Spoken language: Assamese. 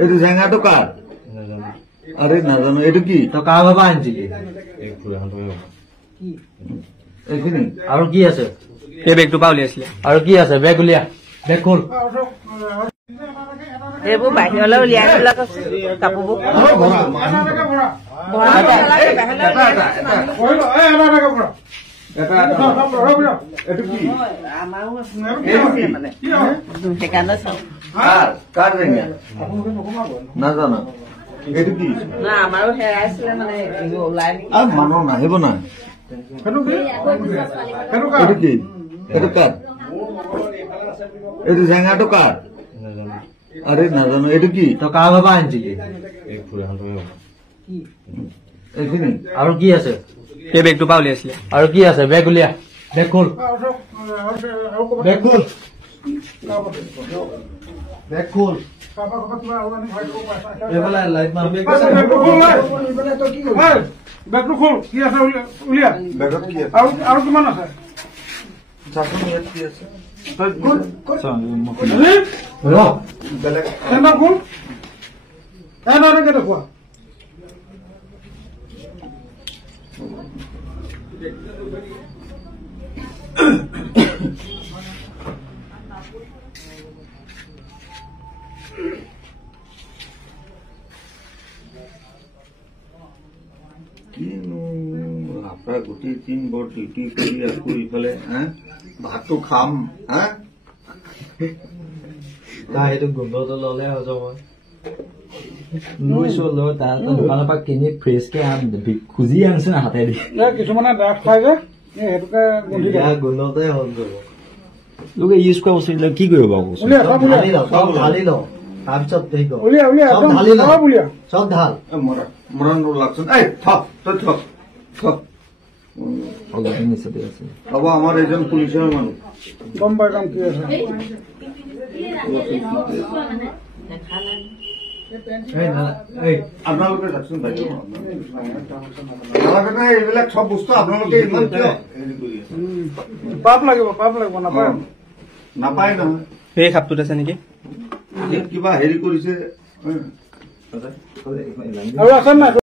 এইটো জেঙাটো কাৰ? আৰে নাজানো এইটো কি? তো কাৰ বাবা আনিছিলি? এইখিনি আৰু কি আছে? এই বেগটো পা উলিয়াইছিলে। আৰু কি আছে? বেগ উলিয়া, বেগ খোল। এইবোৰ বাহিৰলৈ উলিয়াই পেলাই কাপোৰবোৰ নাজানো এইটো কি? আমাৰো হেৰাইছিলে মানে ওলাই মানুহ নাহিব না। এইটো কি? এইটো কাৰ? এইটো জেঙাটো কাৰ? আৰে নাজানো এইটো কি? তো কাৰ বাবা আনিছিলি? এইখিনি আৰু কি আছে? এই বেগটো পা উলিয়াইছিলে। আৰু কি আছে? বেগ উলিয়া, বেগ খোল, বেগ খোল, বেগ খোল। এইফালে লাইট মাৰ। বেগটো খোল, কি আছে উলিয়া। বেগত কি আছে? আৰু কিমান আছে? চাচোন ইয়াত কি আছে? বেলেগ চেম্বাৰ খোল। দেখুৱা কিনো আপোনাৰ গোটেই দিন বৰ ডিউটি কৰি আকৌ ইফালে ভাতটো খাম তাৰ সেইটো গোন্ধটো ললে হজম হয়। লৈছো লৈ তাৰ দোকানৰ পৰা কিনি ফ্ৰেছকে খুজি আনিছে না হাতেদি। কিছুমানে ডাঠ খাই যে সেইটোকে গোন্ধতে হজম কৰিব। লোকে ইউজ কৰা বস্তু কি কৰিব বাৰু? চব ঢালি লওঁ, তাৰপিছত চব ঢাল মৰণ লাগচোন। এই থক তই থক থক অলপি নিচতে আছে। হ'ব আমাৰ এজন পুলিচৰ মানুহ গম পাই কাম কি আছে। আপোনালোকে যাকচোন বাইদেউ, এইবিলাক চব বস্তু আপোনালোকে ইমান কিয় হেৰি কৰি আছে? পাপ লাগিব নাপায় নাপায় নহয়। এই খাপটোত আছে নেকি? কিবা হেৰি কৰিছে আৰু আছে নাই?